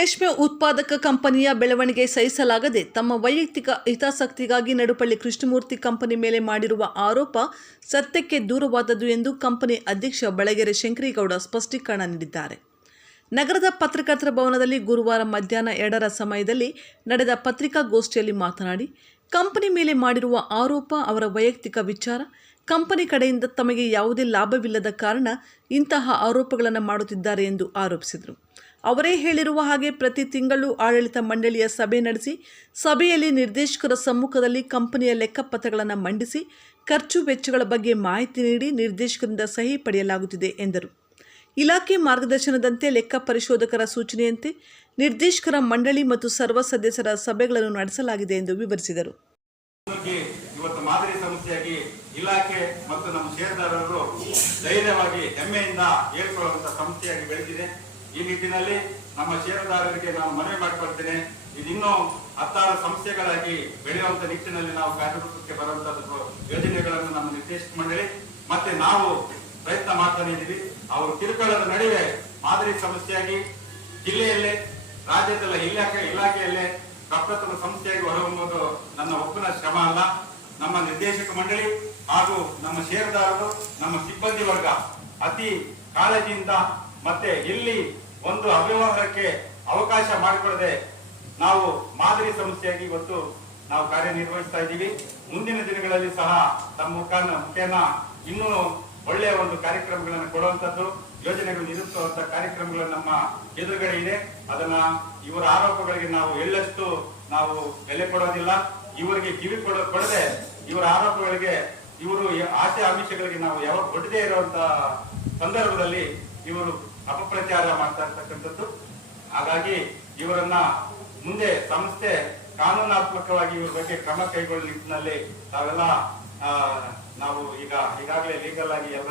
ರೇಷ್ಮೆ ಉತ್ಪಾದಕ ಕಂಪನಿಯ ಬೆಳವಣಿಗೆ ಸಹಿಸಲಾಗದೆ ತಮ್ಮ ವೈಯಕ್ತಿಕ ಹಿತಾಸಕ್ತಿಗಾಗಿ ನಡುಪಳ್ಳಿ ಕೃಷ್ಣಮೂರ್ತಿ ಕಂಪನಿ ಮೇಲೆ ಮಾಡಿರುವ ಆರೋಪ ಸತ್ಯಕ್ಕೆ ದೂರವಾದದ್ದು ಎಂದು ಕಂಪನಿ ಅಧ್ಯಕ್ಷ ಬಳಗೆರೆ ಶಂಕರಿಗೌಡ ಸ್ಪಷ್ಟೀಕರಣ ನೀಡಿದ್ದಾರೆ. ನಗರದ ಪತ್ರಕರ್ತರ ಭವನದಲ್ಲಿ ಗುರುವಾರ ಮಧ್ಯಾಹ್ನ ಎರಡರ ಸಮಯದಲ್ಲಿ ನಡೆದ ಪತ್ರಿಕಾಗೋಷ್ಠಿಯಲ್ಲಿ ಮಾತನಾಡಿ, ಕಂಪನಿ ಮೇಲೆ ಮಾಡಿರುವ ಆರೋಪ ಅವರ ವೈಯಕ್ತಿಕ ವಿಚಾರ, ಕಂಪನಿ ಕಡೆಯಿಂದ ತಮಗೆ ಯಾವುದೇ ಲಾಭವಿಲ್ಲದ ಕಾರಣ ಇಂತಹ ಆರೋಪಗಳನ್ನು ಮಾಡುತ್ತಿದ್ದಾರೆ ಎಂದು ಆರೋಪಿಸಿದರು. ಅವರೇ ಹೇಳಿರುವ ಹಾಗೆ ಪ್ರತಿ ತಿಂಗಳು ಆಡಳಿತ ಮಂಡಳಿಯ ಸಭೆ ನಡೆಸಿ, ಸಭೆಯಲ್ಲಿ ನಿರ್ದೇಶಕರ ಸಮ್ಮುಖದಲ್ಲಿ ಕಂಪನಿಯ ಲೆಕ್ಕಪತ್ರಗಳನ್ನು ಮಂಡಿಸಿ, ಖರ್ಚು ವೆಚ್ಚಗಳ ಬಗ್ಗೆ ಮಾಹಿತಿ ನೀಡಿ ನಿರ್ದೇಶಕರಿಂದ ಸಹಿ ಪಡೆಯಲಾಗುತ್ತಿದೆ ಎಂದರು. ಇಲಾಖೆ ಮಾರ್ಗದರ್ಶನದಂತೆ ಲೆಕ್ಕ ಪರಿಶೋಧಕರ ಸೂಚನೆಯಂತೆ ನಿರ್ದೇಶಕರ ಮಂಡಳಿ ಮತ್ತು ಸರ್ವ ಸದಸ್ಯರ ಸಭೆಗಳನ್ನು ನಡೆಸಲಾಗಿದೆ ಎಂದು ವಿವರಿಸಿದರು. ಇವತ್ತು ಮಾದರಿ ಸಂಸ್ಥೆಯಾಗಿ ಇಲಾಖೆ ಮತ್ತು ನಮ್ಮ ಷೇರುದಾರರು ಧೈರ್ಯವಾಗಿ ಹೆಮ್ಮೆಯಿಂದ ಏರ್ಪಡುವಂತಹ ಸಂಸ್ಥೆಯಾಗಿ ಬೆಳೆದಿದೆ. ಈ ನಿಟ್ಟಿನಲ್ಲಿ ನಮ್ಮ ಷೇರುದಾರರಿಗೆ ನಾನು ಮನವಿ ಮಾಡಿಕೊಳ್ತೇನೆ ಇದಿನ್ನೂ ಹತ್ತಾರು ಸಂಸ್ಥೆಗಳಾಗಿ ಬೆಳೆಯುವಂತ ನಿಟ್ಟಿನಲ್ಲಿ ನಾವು ಕಾರ್ಯರೂಪಕ್ಕೆ ಬರುವಂತಹ ಯೋಜನೆಗಳನ್ನು ನಮ್ಮ ನಿರ್ದೇಶಕ ಮಂಡಳಿ ಮತ್ತೆ ನಾವು ಪ್ರಯತ್ನ ಮಾಡ್ತಾನೆ ಇದ್ದೀವಿ. ಅವರು ಕಿರುಕುಳದ ನಡುವೆ ಮಾದರಿ ಸಮಸ್ಯೆಯಾಗಿ ಜಿಲ್ಲೆಯಲ್ಲೇ, ರಾಜ್ಯದಲ್ಲ, ಇಲಾಖೆ ಇಲಾಖೆಯಲ್ಲೇ ಪ್ರಪ್ರಥಮ ಸಂಸ್ಥೆಯಾಗಿ ಹೊರಹೊಮ್ಮುವುದು ನನ್ನ ಒಪ್ಪಿನ ಶ್ರಮ ಅಲ್ಲ. ನಮ್ಮ ನಿರ್ದೇಶಕ ಮಂಡಳಿ ಹಾಗೂ ನಮ್ಮ ಷೇರುದಾರರು, ನಮ್ಮ ಸಿಬ್ಬಂದಿ ವರ್ಗ ಅತಿ ಕಾಳಜಿಯಿಂದ ಮತ್ತೆ ಎಲ್ಲಿ ಒಂದು ಅವ್ಯವಹಾರಕ್ಕೆ ಅವಕಾಶ ಮಾಡಿಕೊಡದೆ ನಾವು ಮಾದರಿ ಸಂಸ್ಥೆಯಾಗಿ ಇವತ್ತು ನಾವು ಕಾರ್ಯನಿರ್ವಹಿಸ್ತಾ ಇದ್ದೀವಿ. ಮುಂದಿನ ದಿನಗಳಲ್ಲಿ ಸಹ ತಮ್ಮ ಮುಖಾನ ಮುಖೇನ ಇನ್ನೂ ಒಳ್ಳೆಯ ಒಂದು ಕಾರ್ಯಕ್ರಮಗಳನ್ನು ಕೊಡುವಂತದ್ದು ಯೋಜನೆಗಳು ನಿಲ್ಲಿಸುವಂತ ಕಾರ್ಯಕ್ರಮಗಳು ನಮ್ಮ ಎದುರುಗಡೆ ಇದೆ. ಅದನ್ನ ಇವರ ಆರೋಪಗಳಿಗೆ ನಾವು ಎಳ್ಳಷ್ಟು ನಾವು ಬೆಲೆ ಕೊಡೋದಿಲ್ಲ. ಇವರಿಗೆ ಕಿವಿ ಕೊಡ, ಕೊಡದೆ ಇವರ ಆರೋಪಗಳಿಗೆ, ಇವರು ಆಸೆ ಆಮಿಷಗಳಿಗೆ ನಾವು ಯಾವಾಗ ಕೊಡದೇ ಇರುವಂತ ಸಂದರ್ಭದಲ್ಲಿ ಇವರು ಅಪಪ್ರಚಾರ ಮಾಡ್ತಾ ಇರ್ತಕ್ಕಂಥದ್ದು. ಹಾಗಾಗಿ ಇವರನ್ನ ಮುಂದೆ ಸಂಸ್ಥೆ ಕಾನೂನಾತ್ಮಕವಾಗಿ ಇವ್ರ ಬಗ್ಗೆ ಕ್ರಮ ಕೈಗೊಳ್ಳುವ ನಿಟ್ಟಿನಲ್ಲಿ ತಾವೆಲ್ಲ ನಾವು ಈಗ ಈಗಾಗಲೇ ಲೀಗಲ್ ಆಗಿ ಎಲ್ಲ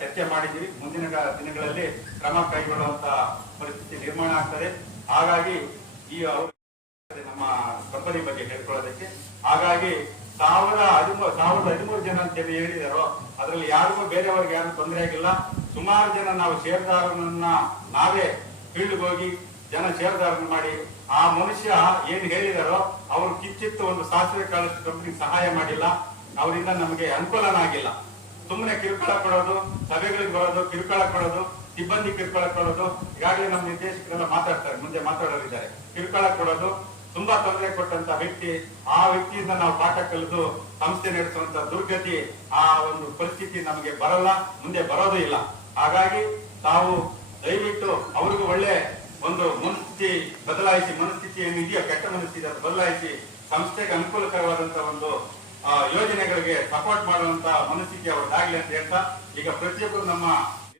ಚರ್ಚೆ ಮಾಡಿದ್ದೀವಿ. ಮುಂದಿನ ದಿನಗಳಲ್ಲಿ ಕ್ರಮ ಕೈಗೊಳ್ಳುವಂತ ಪರಿಸ್ಥಿತಿ ನಿರ್ಮಾಣ ಆಗ್ತದೆ. ಹಾಗಾಗಿ ಈ ನಮ್ಮ ಕಂಪನಿ ಬಗ್ಗೆ ಹೇಳ್ಕೊಳ್ಳೋದಕ್ಕೆ. ಹಾಗಾಗಿ ಸಾವಿರ ಹದಿಮೂರು ಸಾವಿರದ ಹದಿಮೂರು ಜನ ಅಂತ ಹೇಳಿ ಹೇಳಿದಾರೋ, ಅದರಲ್ಲಿ ಯಾರಿಗೂ ಬೇರೆಯವ್ರಿಗೆ ಯಾರು ತೊಂದರೆ ಆಗಿಲ್ಲ. ಸುಮಾರು ಜನ ನಾವು ಶೇರ್ದಾರನನ್ನ ನಾವೇ ಫೀಲ್ಡ್ ಹೋಗಿ ಜನ ಶೇರ್ದಾರ ಮಾಡಿ ಆ ಮನುಷ್ಯ ಏನ್ ಹೇಳಿದಾರೋ ಅವರು ಕಿಚ್ಚಿತ್ತು ಒಂದು ಸಾಸಿವೆ ಕಾಳಷ್ಟು ಕಂಪನಿ ಸಹಾಯ ಮಾಡಿಲ್ಲ. ಅವರಿಂದ ನಮಗೆ ಅನುಕೂಲನಾಗಿಲ್ಲ. ಸುಮ್ಮನೆ ಕಿರುಕುಳ ಕೊಡೋದು, ಸಭೆಗಳಿಗೆ ಬರೋದು, ಕಿರುಕುಳ ಕೊಡೋದು, ಸಿಬ್ಬಂದಿ ಕಿರುಕುಳ ಕೊಡೋದು, ಈಗಾಗಲೇ ನಮ್ಮ ನಿರ್ದೇಶಕರೆಲ್ಲ ಮಾತಾಡ್ತಾರೆ, ಮುಂದೆ ಮಾತಾಡೋರಿದ್ದಾರೆ. ಕಿರುಕುಳ ಕೊಡೋದು, ತುಂಬಾ ತೊಂದರೆ ಕೊಟ್ಟಂತ ವ್ಯಕ್ತಿ, ಆ ವ್ಯಕ್ತಿಯಿಂದ ನಾವು ಪಾಠ ಕಲಿದು ಸಂಸ್ಥೆ ನಡೆಸುವಂತ ದುರ್ಗತಿ ಆ ಒಂದು ಪರಿಸ್ಥಿತಿ ನಮಗೆ ಬರಲ್ಲ, ಮುಂದೆ ಬರೋದು ಇಲ್ಲ. ಹಾಗಾಗಿ ತಾವು ದಯವಿಟ್ಟು ಅವ್ರಿಗೂ ಒಳ್ಳೆ ಒಂದು ಮನಸ್ಥಿತಿ ಬದಲಾಯಿಸಿ ಮನಸ್ಥಿತಿ ಏನಿದೆಯೋ ಕೆಟ್ಟ ಮನಸ್ಥಿತಿ ಅದು ಬದಲಾಯಿಸಿ, ಸಂಸ್ಥೆಗೆ ಅನುಕೂಲಕರವಾದಂತ ಒಂದು ಯೋಜನೆಗಳಿಗೆ ಸಪೋರ್ಟ್ ಮಾಡುವಂತ ಮನಸ್ಥಿತಿ ಅವ್ರದ್ದಾಗಲಿ ಅಂತ ಹೇಳ್ತಾ, ಈಗ ಪ್ರತಿಯೊಬ್ಬರು ನಮ್ಮ